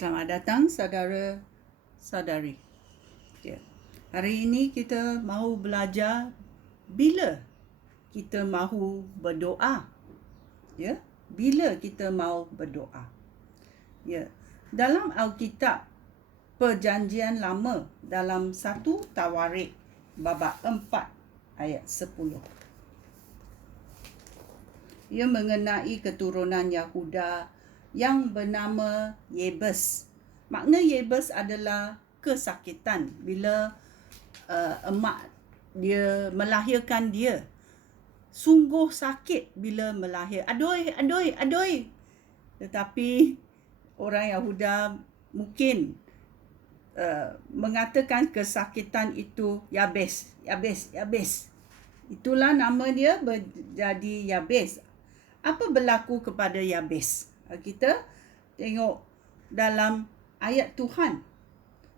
Selamat datang saudara-saudari. Hari ini kita mahu belajar bila kita mahu berdoa. Bila kita mahu berdoa. Dalam Alkitab Perjanjian Lama, dalam 1 Tawarik babak 4 ayat 10. Ia mengenai keturunan Yahuda yang bernama Yebus. Makna Yebus adalah kesakitan bila emak dia melahirkan dia. Sungguh sakit bila melahir. Adoi. Tetapi orang Yahuda mungkin mengatakan kesakitan itu Yabes. Itulah nama dia menjadi Yabes. Apa berlaku kepada Yabes? Kita tengok dalam ayat Tuhan.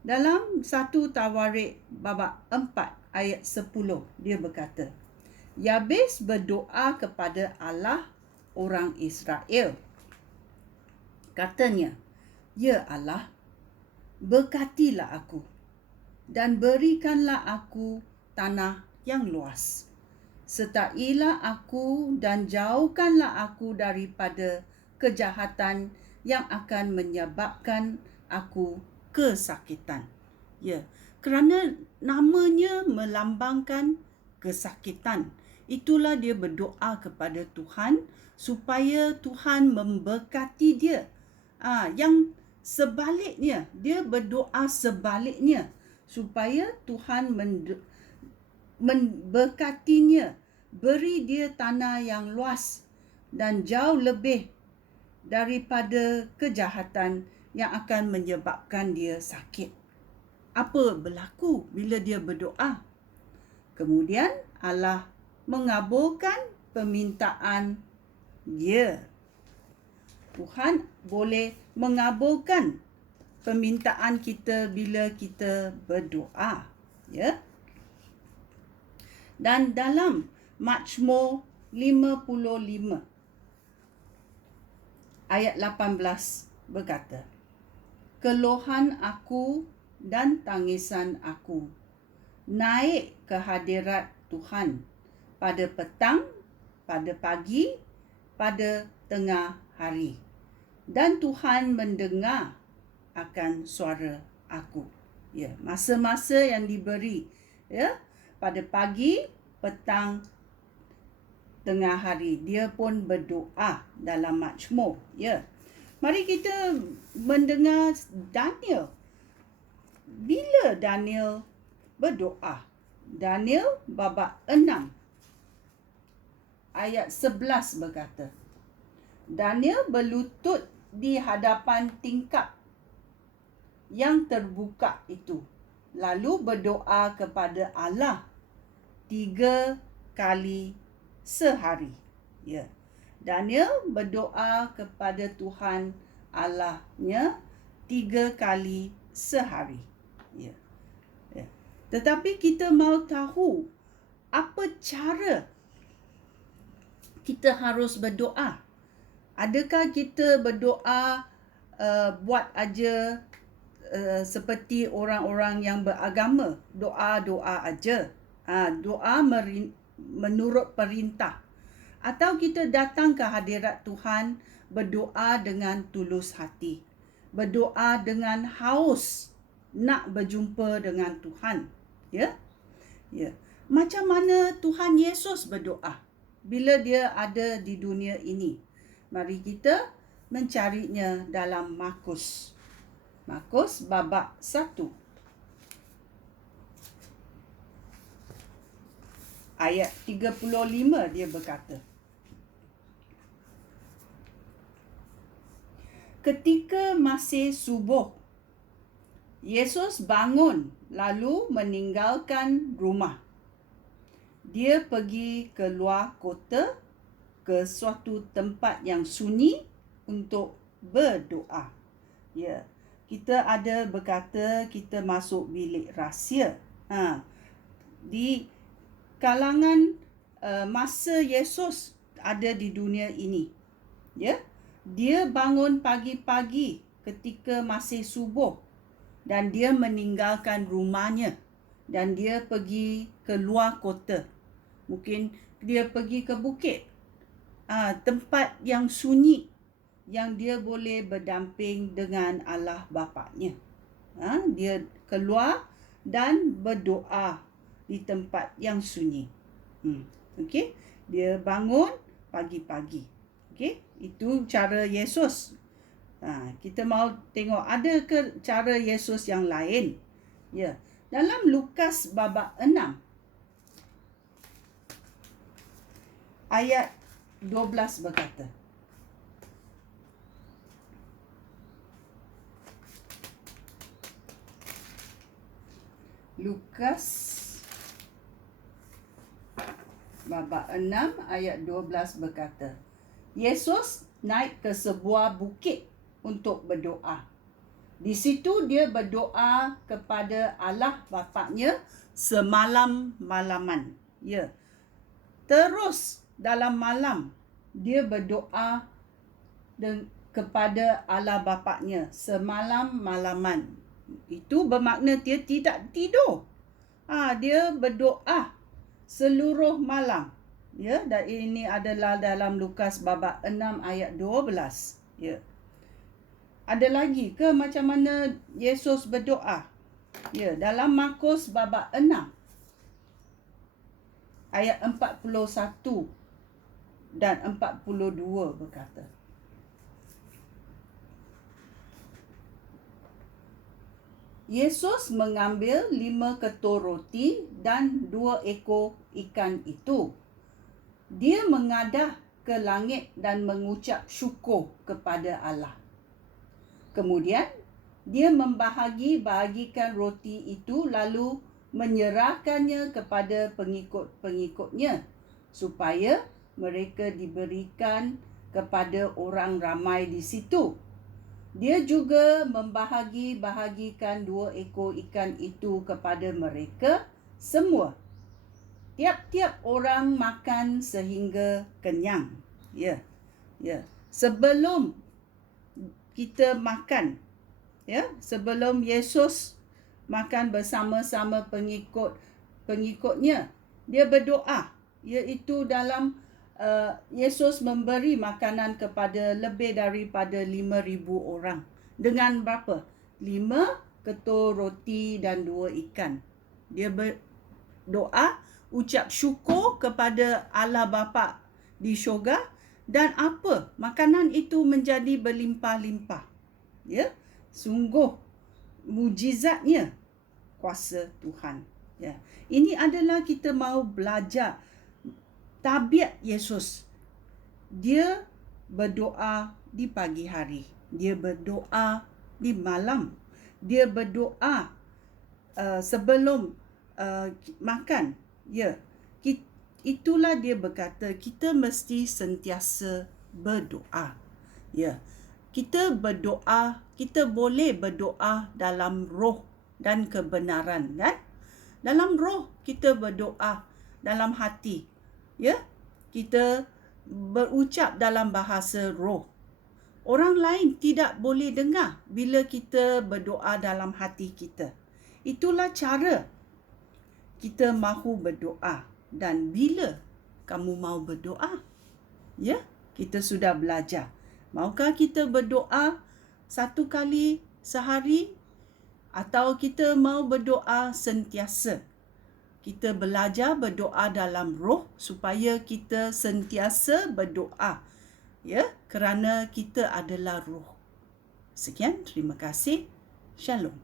Dalam 1 Tawarik babak 4 ayat 10, dia berkata, Yabes berdoa kepada Allah orang Israel. Katanya, Ya Allah, berkatilah aku dan berikanlah aku tanah yang luas. Sertailah aku dan jauhkanlah aku daripada kejahatan yang akan menyebabkan aku kesakitan. Kerana namanya melambangkan kesakitan. Itulah dia berdoa kepada Tuhan supaya Tuhan memberkati dia. Yang sebaliknya, dia berdoa sebaliknya supaya Tuhan memberkatinya, beri dia tanah yang luas dan jauh lebih daripada kejahatan yang akan menyebabkan dia sakit. Apa berlaku bila dia berdoa? Kemudian Allah mengabulkan permintaan dia. Tuhan boleh mengabulkan permintaan kita bila kita berdoa. Dan dalam Mazmur 55 ayat 18 berkata, Keluhan aku dan tangisan aku naik ke hadirat Tuhan pada petang, pada pagi, pada tengah hari. Dan Tuhan mendengar akan suara aku. Masa-masa yang diberi, pada pagi, petang, tengah hari, dia pun berdoa dalam Mazmur. Mari kita mendengar Daniel. Bila Daniel berdoa? Daniel babak 6 ayat 11 berkata, Daniel berlutut di hadapan tingkap yang terbuka itu, lalu berdoa kepada Allah 3 kali sehari. Daniel berdoa kepada Tuhan Allahnya 3 kali sehari. Tetapi kita mahu tahu apa cara kita harus berdoa. Adakah kita berdoa buat aja seperti orang-orang yang beragama, doa-doa aja, doa menurut perintah, atau kita datang ke hadirat Tuhan berdoa dengan tulus hati, berdoa dengan haus nak berjumpa dengan Tuhan. Macam mana Tuhan Yesus berdoa bila dia ada di dunia ini? Mari kita mencarinya dalam Markus babak 1 ayat 35, dia berkata, Ketika masih subuh, Yesus bangun lalu meninggalkan rumah. Dia pergi ke luar kota ke suatu tempat yang sunyi untuk berdoa. Kita ada berkata kita masuk bilik rahsia. Di kalangan masa Yesus ada di dunia ini, dia bangun pagi-pagi ketika masih subuh dan dia meninggalkan rumahnya dan dia pergi ke luar kota. Mungkin dia pergi ke bukit, tempat yang sunyi yang dia boleh berdamping dengan Allah Bapanya. Dia keluar dan berdoa di tempat yang sunyi. Okey, dia bangun pagi-pagi. Okey, itu cara Yesus. Kita mau tengok ada ke cara Yesus yang lain? Ya, dalam Lukas babak 6 ayat 12 berkata, Lukas babak 6 ayat 12 berkata, Yesus naik ke sebuah bukit untuk berdoa. Di situ dia berdoa kepada Allah Bapanya semalam-malaman. Ya. Terus dalam malam dia berdoa kepada Allah Bapanya semalam-malaman. Itu bermakna dia tidak tidur. Dia berdoa seluruh malam. Ya, dan ini adalah dalam Lukas babak 6 ayat 12. Ya. Ada lagi ke macam mana Yesus berdoa? Ya, dalam Markus babak 6 ayat 41 dan 42 berkata, Yesus mengambil 5 ketur roti dan 2 ekor ikan itu. Dia mengadah ke langit dan mengucap syukur kepada Allah. Kemudian, dia membahagi-bahagikan roti itu lalu menyerahkannya kepada pengikut-pengikutnya supaya mereka diberikan kepada orang ramai di situ. Dia juga membahagi-bahagikan 2 ekor ikan itu kepada mereka semua. Tiap-tiap orang makan sehingga kenyang. Ya. Sebelum kita makan, sebelum Yesus makan bersama-sama pengikutnya, dia berdoa, iaitu dalam Yesus memberi makanan kepada lebih daripada 5,000 orang. Dengan berapa? 5 ketur roti dan 2 ikan. Dia berdoa, ucap syukur kepada Allah Bapa di syurga, dan apa? Makanan itu menjadi berlimpah-limpah. Ya, sungguh mujizatnya kuasa Tuhan. Ya. Ini adalah kita mau belajar tabiat Yesus. Dia berdoa di pagi hari. Dia berdoa di malam. Dia berdoa sebelum makan. Ya. Itulah dia berkata, kita mesti sentiasa berdoa. Ya. Kita berdoa, kita boleh berdoa dalam roh dan kebenaran, kan? Dalam roh kita berdoa, dalam hati. Ya, kita berucap dalam bahasa roh. Orang lain tidak boleh dengar bila kita berdoa dalam hati kita. Itulah cara kita mahu berdoa. Dan bila kamu mau berdoa? Ya, kita sudah belajar. Maukah kita berdoa 1 kali sehari? Atau kita mau berdoa sentiasa? Kita belajar berdoa dalam roh supaya kita sentiasa berdoa. Ya, kerana kita adalah roh. Sekian, terima kasih. Shalom.